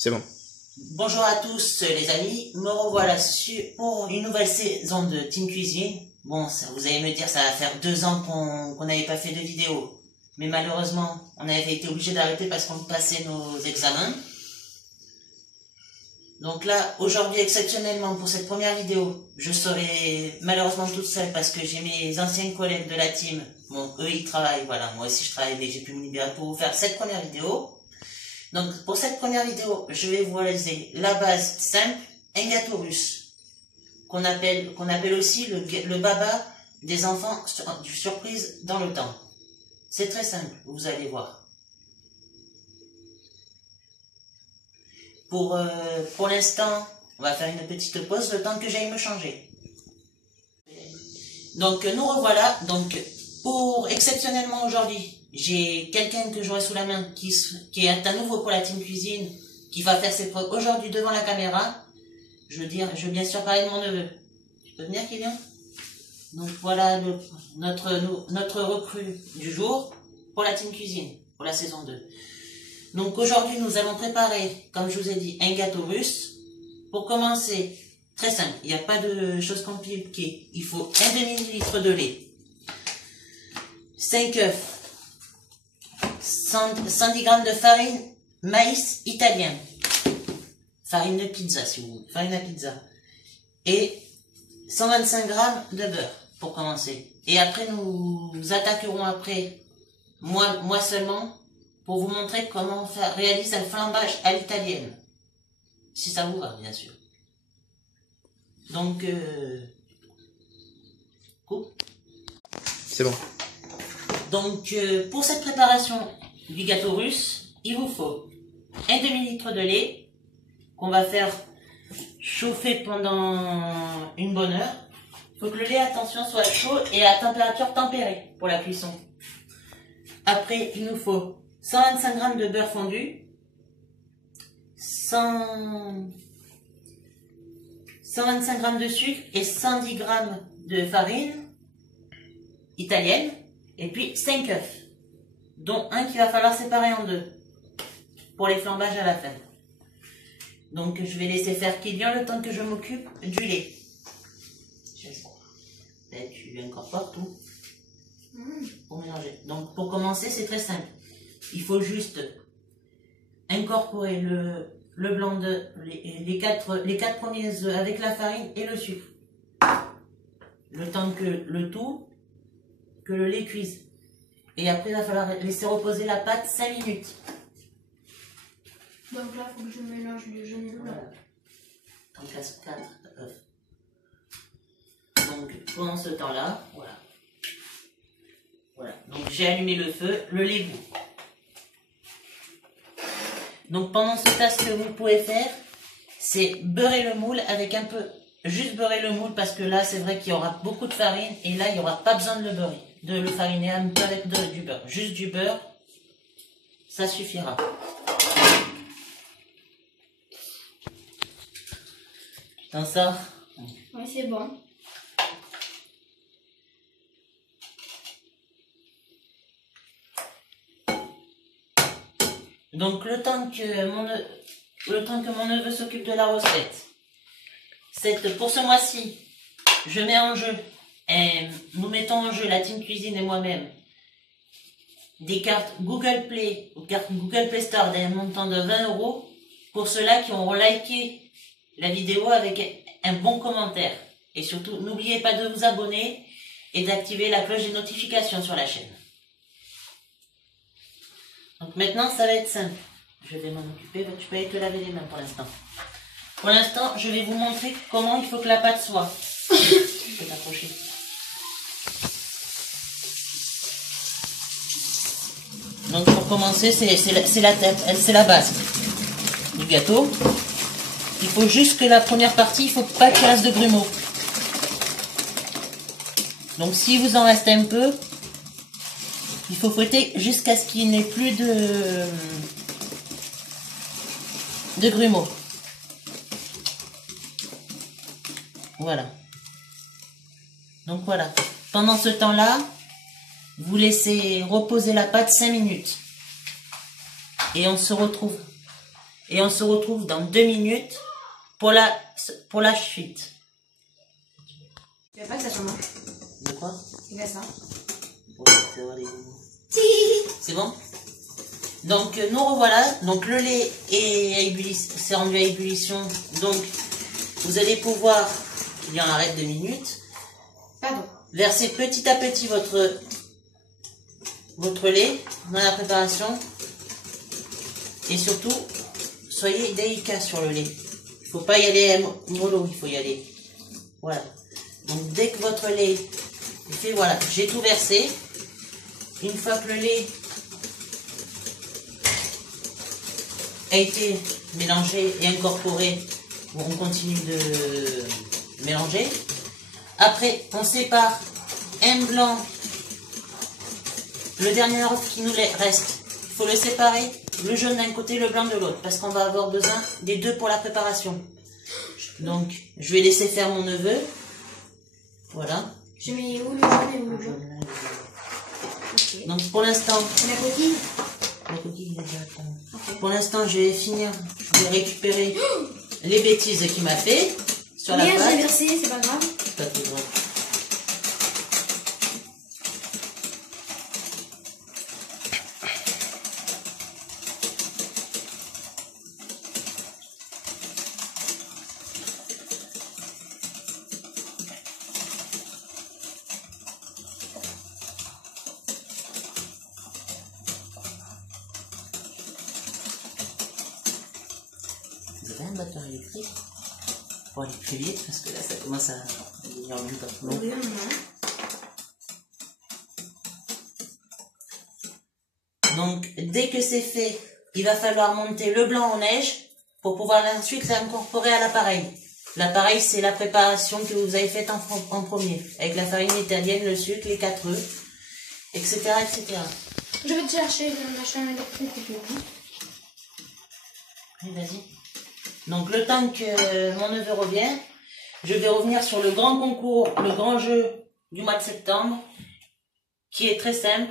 C'est bon. Bonjour à tous les amis, me revoilà pour une nouvelle saison de Team Cuisine. Bon, vous allez me dire, ça va faire 2 ans qu'on n'avait pas fait de vidéo. Mais malheureusement, on avait été obligé d'arrêter parce qu'on passait nos examens. Donc là, aujourd'hui, exceptionnellement, pour cette première vidéo, je serai malheureusement toute seule parce que j'ai mes anciens collègues de la team. Bon, eux, ils travaillent, voilà. Moi aussi, je travaille, mais j'ai pu me libérer pour vous faire cette première vidéo. Donc, pour cette première vidéo, je vais vous réaliser la base simple, un gâteau russe, qu'on appelle aussi le baba des enfants du surprise dans le temps. C'est très simple, vous allez voir. Pour l'instant, on va faire une petite pause, le temps que j'aille me changer. Donc, nous revoilà. Donc, pour exceptionnellement aujourd'hui, j'ai quelqu'un que j'aurai sous la main qui est à nouveau pour la team cuisine, qui va faire ses preuves aujourd'hui devant la caméra. Je veux bien sûr parler de mon neveu. Tu peux venir, Kylian? Donc voilà notre recrue du jour pour la team cuisine, pour la saison 2. Donc aujourd'hui, nous allons préparer, comme je vous ai dit, un gâteau russe. Pour commencer, très simple, il n'y a pas de choses compliquées. Il faut un demi-litre de lait, 5 œufs, 110 g de farine maïs italien, farine de pizza si vous voulez, farine à pizza, et 125 g de beurre pour commencer. Et après nous attaquerons après, moi seulement, pour vous montrer comment on réalise un flambage à l'italienne. Si ça vous va, bien sûr. Donc, coupe. C'est bon. Donc, pour cette préparation du gâteau russe, il vous faut un demi-litre de lait qu'on va faire chauffer pendant une bonne heure. Il faut que le lait, attention, soit chaud et à température tempérée pour la cuisson. Après, il nous faut 125 g de beurre fondu, 125 g de sucre et 110 g de farine italienne, et puis 5 œufs, dont un qu'il va falloir séparer en 2 pour les flambages à la fin. Donc je vais laisser faire Kylian le temps que je m'occupe du lait. Là, tu incorpores tout pour mélanger. Donc pour commencer, c'est très simple. Il faut juste incorporer le blanc les quatre premiers œufs avec la farine et le sucre. Le temps que le lait cuise. Et après, il va falloir laisser reposer la pâte 5 minutes. Donc là, il faut que je mélange le jaune et le blanc. Voilà. T'en casses 4 œufs. Donc, pendant ce temps-là, voilà. Voilà. Donc, j'ai allumé le feu, le lait bout. Donc, pendant ce temps, ce que vous pouvez faire, c'est beurrer le moule avec un peu... Juste beurrer le moule parce que là, c'est vrai qu'il y aura beaucoup de farine et là, il n'y aura pas besoin de le beurrer, de le fariner un peu avec du beurre. Juste du beurre, ça suffira. Tu t'en sors? Oui, c'est bon. Donc, le temps que mon neveu s'occupe de la recette, pour ce mois-ci, je mets en jeu, nous mettons en jeu, la team cuisine et moi-même, des cartes Google Play ou cartes Google Play Store d'un montant de 20 € pour ceux-là qui auront liké la vidéo avec un bon commentaire. Et surtout, n'oubliez pas de vous abonner et d'activer la cloche des notifications sur la chaîne. Donc maintenant, ça va être simple. Je vais m'en occuper, tu peux aller te laver les mains pour l'instant. Pour l'instant, je vais vous montrer comment il faut que la pâte soit. Je peux t'approcher. Donc pour commencer, c'est la tête, c'est la base du gâteau. Il faut juste que la première partie, il ne faut pas qu'il reste de grumeaux. Donc si vous en reste un peu, il faut fouetter jusqu'à ce qu'il n'ait plus de grumeaux. Voilà. Donc voilà. Pendant ce temps-là, vous laissez reposer la pâte 5 minutes. Et on se retrouve Et on se retrouve dans 2 minutes pour la suite. Tu veux pas que ça soit moche? De quoi? Il a ça. C'est bon? Donc nous revoilà. Donc le lait s'est rendu à ébullition. Donc vous allez pouvoir, il y en arrête 2 minutes. Pardon. Versez petit à petit votre lait dans la préparation. Et surtout, soyez délicat sur le lait. Il ne faut pas y aller mollo, il faut y aller. Voilà. Donc dès que votre lait est fait, voilà, j'ai tout versé. Une fois que le lait a été mélangé et incorporé, on continue de mélanger. Après, on sépare un blanc, le dernier œuf qui nous reste. Il faut le séparer, le jaune d'un côté, le blanc de l'autre, parce qu'on va avoir besoin des deux pour la préparation. Donc, je vais laisser faire mon neveu. Voilà. Je mets où le jaune et où le jaune? Okay. Donc, pour l'instant... La coquille? La coquille, il est déjà... Okay. Pour l'instant, je vais finir, je vais récupérer les bêtises qu'il m'a fait sur la pâte. J'ai versé, c'est pas grave. C'est pas tout grave. Vous avez un batteur électrique pour aller plus vite parce que là ça commence à devenir long pas trop long. Oui, on a. Donc dès que c'est fait, il va falloir monter le blanc en neige pour pouvoir ensuite l'incorporer à l'appareil. L'appareil, c'est la préparation que vous avez faite en premier, avec la farine italienne, le sucre, les 4 œufs, etc., etc. Je vais te chercher le machin électrique. Oui, vas-y. Donc le temps que mon neveu revient, je vais revenir sur le grand concours, le grand jeu du mois de septembre, qui est très simple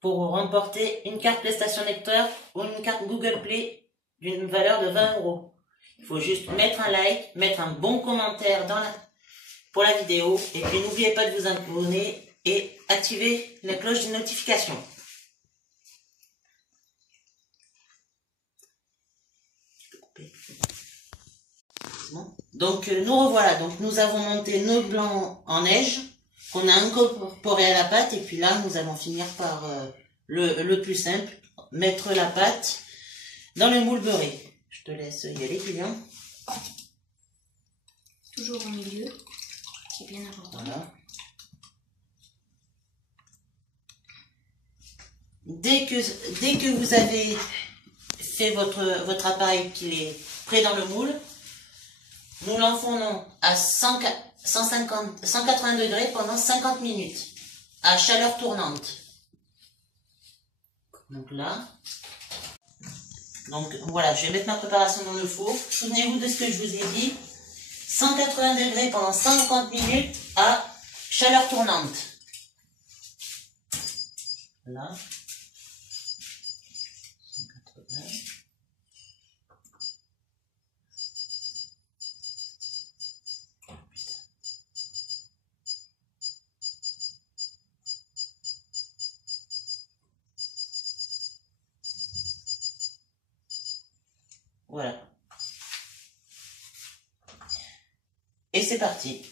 pour remporter une carte PlayStation Lecteur ou une carte Google Play d'une valeur de 20 €. Il faut juste mettre un like, mettre un bon commentaire pour la vidéo et puis n'oubliez pas de vous abonner et activer la cloche de notification. Bon. Donc nous revoilà, donc nous avons monté nos blancs en neige qu'on a incorporé à la pâte et puis là nous allons finir par le plus simple, mettre la pâte dans le moule beurré. Je te laisse y aller, Julien. Toujours au milieu, c'est bien important. Voilà. Dès que vous avez fait votre appareil qu'il est prêt dans le moule, nous l'enfournons à 180 degrés pendant 50 minutes, à chaleur tournante. Donc là, voilà, je vais mettre ma préparation dans le four. Souvenez-vous de ce que je vous ai dit. 180 degrés pendant 50 minutes à chaleur tournante. Là. 180. Voilà. Et c'est parti.